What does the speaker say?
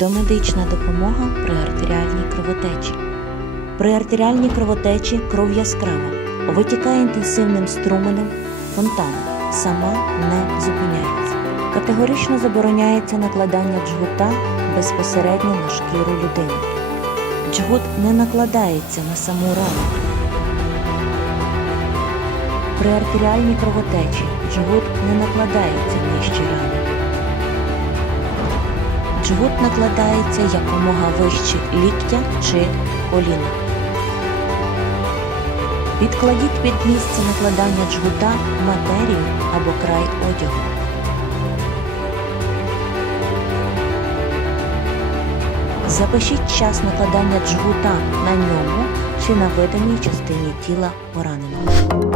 Домедична допомога при артеріальній кровотечі. При артеріальній кровотечі кров яскрава, витікає інтенсивним струменем фонтаном, сама не зупиняється. Категорично забороняється накладання джгута безпосередньо на шкіру людини. Джгут не накладається на саму рану. При артеріальній кровотечі джгут не накладається нижче рани. Джгут накладається якомога вище ліктя чи коліна. Підкладіть під місце накладання джгута матерію або край одягу. Запишіть час накладання джгута на ньому чи на виданій частині тіла пораненого.